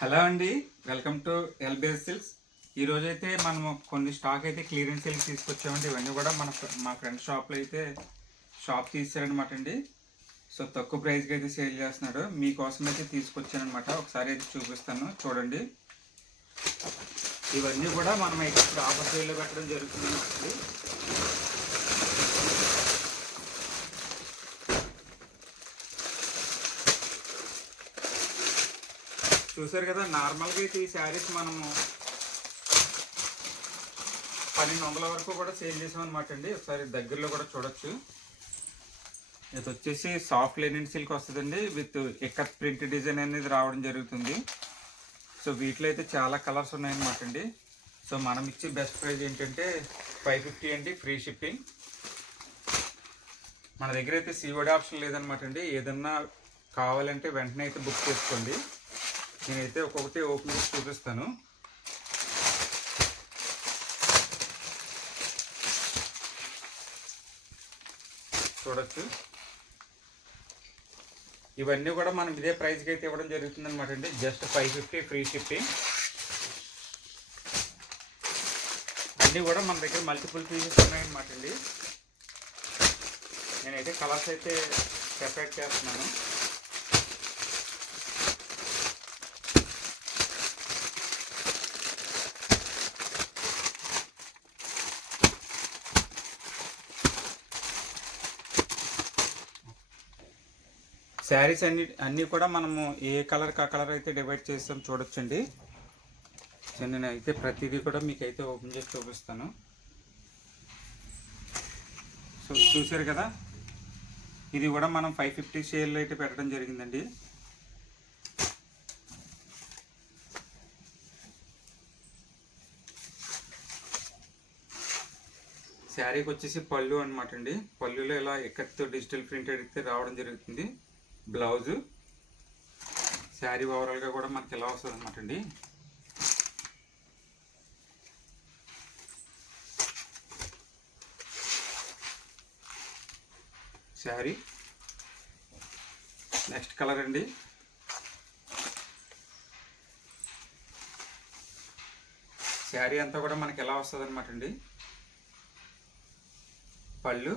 హలో అండి, welcome to lbs silks. ఈరోజు అయితే మనము కొన్ని స్టాక్ అయితే క్లియరెన్స్ సేల్కి తీసుకొచ్చామండి. ఇవన్నీ కూడా మా ఫ్రెండ్ షాప్లో అయితే షాప్ తీసారనమాట అండి. సో తక్కువ ప్రైస్కి అయితే సేల్ చేస్తున్నాడు. మీకోసం అయితే తీసుకొచ్చానమాట. ఒకసారి అయితే చూపిస్తాను, చూడండి. ఇవన్నీ కూడా మనం అయితే ఇప్పుడు ఆఫర్ సేల్లో పెట్టడం జరుగుతుంది. చూసారు కదా, నార్మల్గా అయితే ఈ శారీస్ మనము 1200 వరకు కూడా సేల్ చేసామన్నమాట అండి. ఒకసారి దగ్గరలో కూడా చూడొచ్చు. ఇది వచ్చేసి సాఫ్ట్ లెనిన్ సిల్క్ వస్తుందండి, విత్ ఎక్కత్ ప్రింట్ డిజైన్ అనేది రావడం జరుగుతుంది. సో వీటిలో అయితే చాలా కలర్స్ ఉన్నాయన్నమాట అండి. సో మనం ఇచ్చే బెస్ట్ ప్రైస్ ఏంటంటే 550 అండి, ఫ్రీ షిప్పింగ్. మన దగ్గర అయితే సిఓడి ఆప్షన్ లేదనమాట అండి. ఏదన్నా కావాలంటే వెంటనే అయితే బుక్ చేసుకోండి. నేనైతే ఒక్కొక్కటి ఓపెన్ చేసి చూపిస్తాను. చూడొచ్చు. ఇవన్నీ కూడా మనం ఇదే ప్రైస్కి అయితే ఇవ్వడం జరుగుతుంది అనమాట అండి. జస్ట్ 550 ఫ్రీ షిప్పింగ్. అన్నీ కూడా మన దగ్గర మల్టిపుల్ పీసెస్ ఉన్నాయన్నమాట అండి. నేనైతే కలర్స్ అయితే సెపరేట్ చేస్తున్నాను. శారీస్ అన్నీ కూడా మనము ఏ కలర్ కా కలర్ అయితే డివైడ్ చేస్తాం చూడొచ్చండి. సో నేను అయితే ప్రతిదీ కూడా మీకు అయితే ఓపెన్ చేసి చూపిస్తాను. సో చూసారు కదా, ఇది కూడా మనం 550 షేర్లు అయితే పెట్టడం జరిగిందండి. శారీకి వచ్చేసి పళ్ళు అనమాట అండి. పళ్ళులో ఇలా ఎక్కడితో డిజిటల్ ప్రింటెడ్ అయితే రావడం జరుగుతుంది. బ్లౌజు, శారీ ఓవరాల్గా కూడా మనకి ఎలా వస్తుంది అనమాట అండి. శారీ నెక్స్ట్ కలర్ అండి. శారీ అంతా కూడా మనకి ఎలా వస్తుంది అనమాట అండి. పళ్ళు,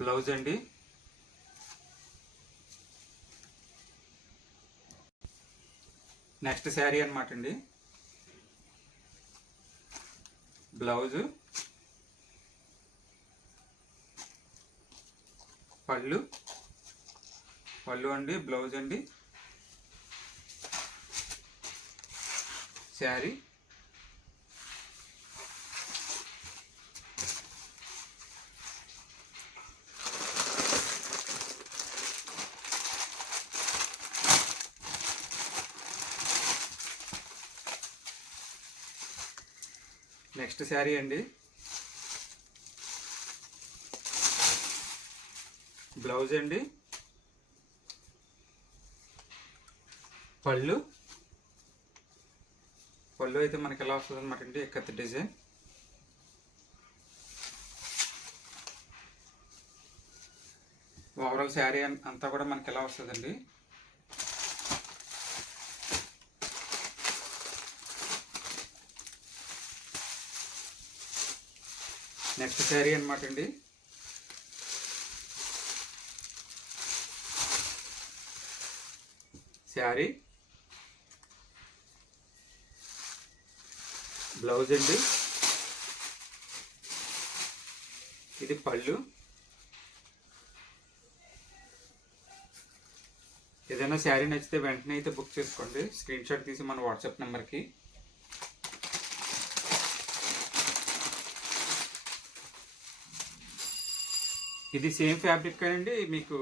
బ్లౌజ్ అండి. నెక్స్ట్ శారీ అనమాట అండి. బ్లౌజు, పళ్ళు అండి, బ్లౌజ్ అండి, శారీ, నెక్స్ట్ శారీ అండి. బ్లౌజ్ అండి, పళ్ళు అయితే మనకి ఎలా వస్తుంది అనమాట అండి, ఎక్కత్ డిజైన్. ఓవరాల్ శారీ అంతా కూడా మనకి ఎలా వస్తుందండి. నెక్స్ట్ శారీ అనమాట అండి. శారీ, బ్లౌజ్ అండి, ఇది పళ్ళు. ఏదైనా శారీ నచ్చితే వెంటనే అయితే బుక్ చేసుకోండి. స్క్రీన్ షాట్ తీసి మన వాట్సాప్ నెంబర్కి. ఇది సేమ్ ఫ్యాబ్రిక్ అండి, మీకు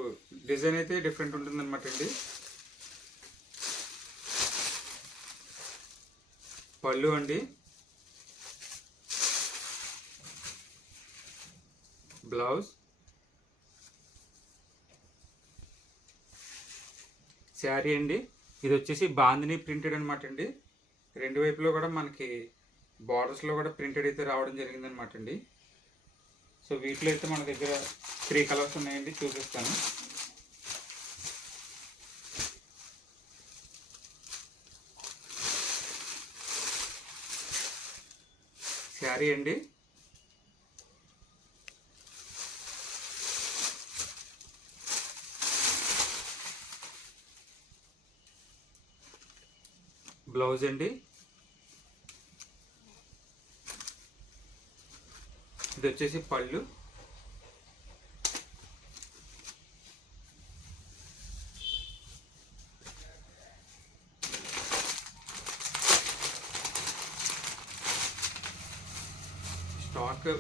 డిజైన్ అయితే డిఫరెంట్ ఉంటుంది అనమాట అండి. పళ్ళు అండి, బ్లౌజ్, శారీ అండి. ఇది వచ్చేసి బాందిని ప్రింటెడ్ అనమాట అండి. రెండు వైపులో కూడా మనకి బార్డర్స్లో కూడా ప్రింటెడ్ అయితే రావడం జరిగింది అనమాట అండి. సో వీటిలో అయితే మన దగ్గర 3 కలర్స్ ఉన్నాయండి, చూపిస్తాను. శారీ అండి, బ్లౌజ్ అండి, ఇది వచ్చేసి పళ్ళు,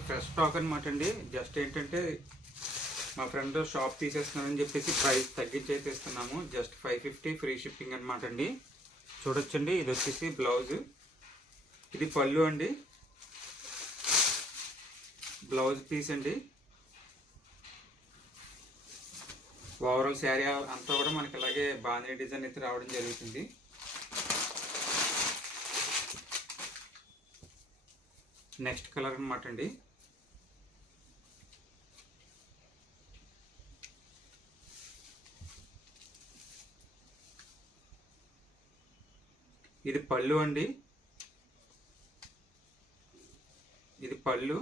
ఫ్రెష్ స్టాక్ అనమాట అండి. జస్ట్ ఏంటంటే మా ఫ్రెండ్ షాప్ తీసేస్తున్నారని చెప్పేసి ప్రైస్ తగ్గించి అయితే ఇస్తున్నాము. జస్ట్ 550 ఫ్రీ షిప్పింగ్ అనమాట అండి. చూడొచ్చండి, ఇది వచ్చేసి బ్లౌజ్, ఇది పళ్ళు అండి, బ్లౌజ్ పీస్ అండి. ఓవరాల్ శారీ అంతా కూడా మనకి ఇలాగే బాందిని డిజైన్ అయితే రావడం జరుగుతుంది. నెక్స్ట్ కలర్ అనమాట అండి, ఇది పళ్ళు అండి, ఇది పళ్ళు,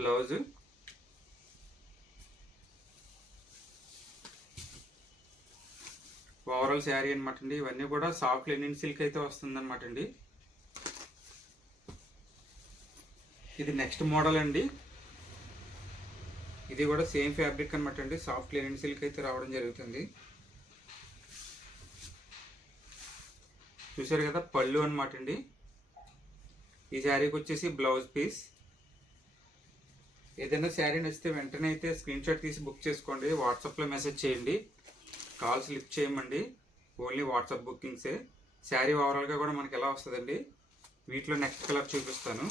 బ్లౌజ్, ఓవరాల్ శారీ అనమాట అండి. ఇవన్నీ కూడా సాఫ్ట్ లెనిన్ సిల్క్ అయితే వస్తుంది అనమాట అండి. ఇది నెక్స్ట్ మోడల్ అండి, ఇది కూడా సేమ్ ఫ్యాబ్రిక్ అనమాట అండి. సాఫ్ట్ లెనిన్ సిల్క్ అయితే రావడం జరుగుతుంది. చూసారు కదా, పళ్ళు అనమాట అండి. ఈ శారీకి వచ్చేసి బ్లౌజ్ పీస్. ఏదైనా శారీ నచ్చితే వెంటనే అయితే స్క్రీన్ షాట్ తీసి బుక్ చేసుకోండి. వాట్సాప్లో మెసేజ్ చేయండి, కాల్స్ లిఫ్ట్ చేయమండి. ఓన్లీ వాట్సాప్ బుకింగ్సే. శారీ ఓవరాల్గా కూడా మనకి ఎలా వస్తుందండి. వీటిలో నెక్స్ట్ కలర్ చూపిస్తాను.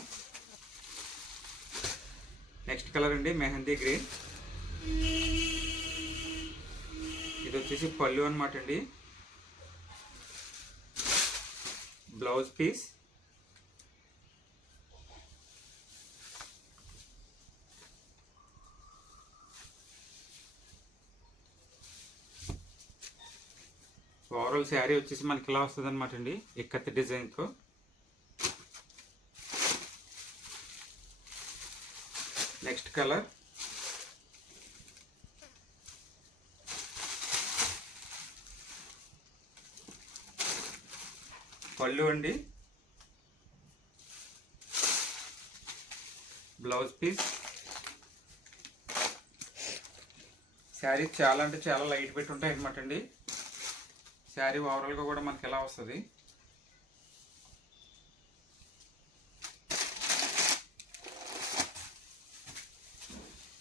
నెక్స్ట్ కలర్ అండి, మెహందీ గ్రీన్. ఇది వచ్చేసి పళ్ళు అనమాట అండి, బ్లౌజ్ పీస్, ఓవరాల్ శారీ వచ్చేసి మనకి ఇలా వస్తుంది అనమాట అండి, ఇక్కత్ డిజైన్తో. నెక్స్ట్ కలర్, పళ్ళు అండి, బ్లౌజ్ పీస్. శారీ చాలా అంటే చాలా లైట్ వెయిట్ ఉంటాయి అనమాట అండి. శారీ ఓవరాల్గా కూడా మనకి ఎలా వస్తుంది.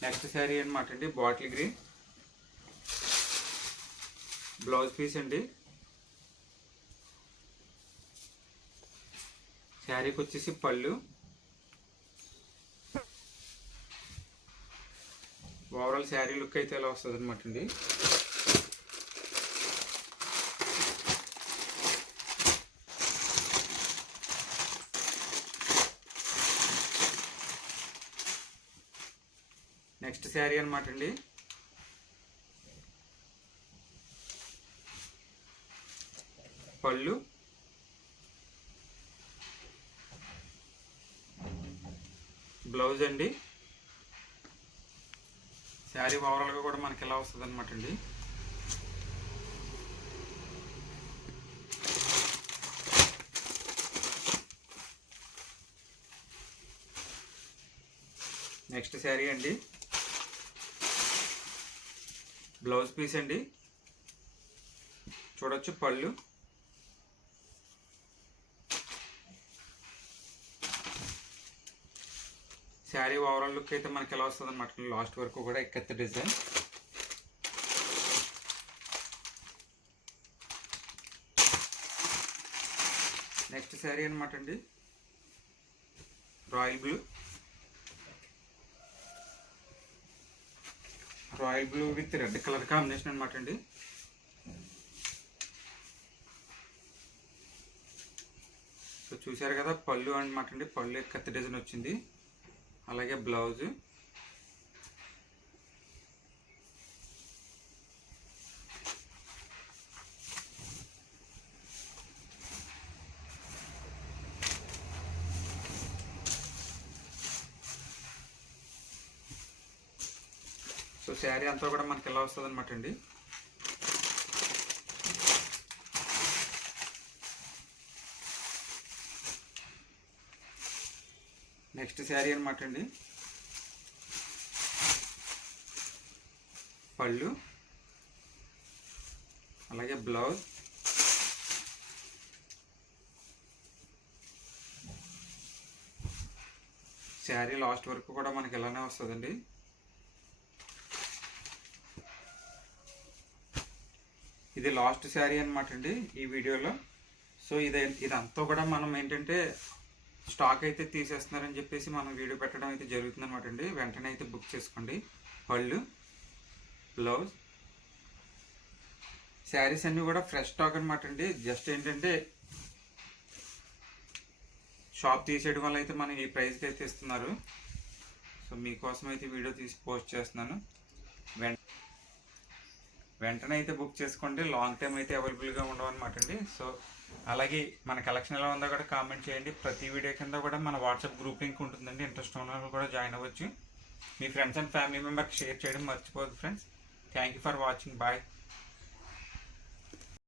నెక్స్ట్ శారీ అనమాట అండి, బాటిల్ గ్రీన్, బ్లౌజ్ పీస్ అండి. శారీకి వచ్చేసి పళ్ళు, ఓవరాల్ శారీ లుక్ అయితే ఎలా వస్తుంది అనమాట అండి. నెక్స్ట్ శారీ అనమాట అండి, పళ్ళు, బ్లౌజ్ అండి. శారీ ఓవరాల్గా కూడా మనకి ఎలా వస్తుంది అనమాట అండి. నెక్స్ట్ శారీ అండి, బ్లౌజ్ పీస్ అండి. చూడొచ్చు, పళ్ళు, శారీ ఓవరాల్ లుక్ అయితే మనకి ఎలా వస్తుంది అనమాట. లాస్ట్ వరకు కూడా ఇక్కత్ డిజైన్. నెక్స్ట్ శారీ అనమాట అండి, royal blue, royal blue with red colour combination అనమాట అండి. చూసారు కదా పళ్ళు అనమాట అండి, పళ్ళు కత్తి డిజైన్ వచ్చింది. అలాగే బ్లౌజు, సో శారీ అంతా కూడా మనకి ఎలా వస్తుంది అనమాట అండి. నెక్స్ట్ శారీ అనమాట అండి. పళ్ళు అలాగే బ్లౌజ్, శారీ లాస్ట్ వరకు కూడా మనకి ఇలానే వస్తుందండి. ఇది లాస్ట్ శారీ అనమాట అండి ఈ వీడియోలో. సో ఇదంతా కూడా మనం ఏంటంటే స్టాక్ అయితే తీసేస్తున్నారని చెప్పేసి మనం వీడియో పెట్టడం అయితే జరుగుతుంది అనమాట అండి. వెంటనే అయితే బుక్ చేసుకోండి. పళ్ళు, బ్లౌజ్, శారీస్ అన్నీ కూడా ఫ్రెష్ స్టాక్ అనమాట అండి. జస్ట్ ఏంటంటే షాప్ తీసేయడం వల్ల అయితే మనం ఈ ప్రైస్కి అయితే ఇస్తున్నారు. సో మీకోసం అయితే వీడియో తీసి పోస్ట్ చేస్తున్నాను. వెంటనే అయితే బుక్ చేసుకోండి. లాంగ్ టైం అయితే అవైలబుల్గా ఉండవన్నమాట అండి. సో అలాగే మన కలెక్షన్ ఎలా ఉందో కూడా కామెంట్ చేయండి. ప్రతి వీడియో కింద కూడా మన వాట్సాప్ గ్రూప్ లింక్ ఉంటుందండి. ఇంట్రెస్ట్ ఉన్న వాళ్ళు కూడా జాయిన్ అవ్వచ్చు. మీ ఫ్రెండ్స్ అండ్ ఫ్యామిలీ మెంబర్కి షేర్ చేయడం మర్చిపోవద్దు friends. Thank you for watching. Bye.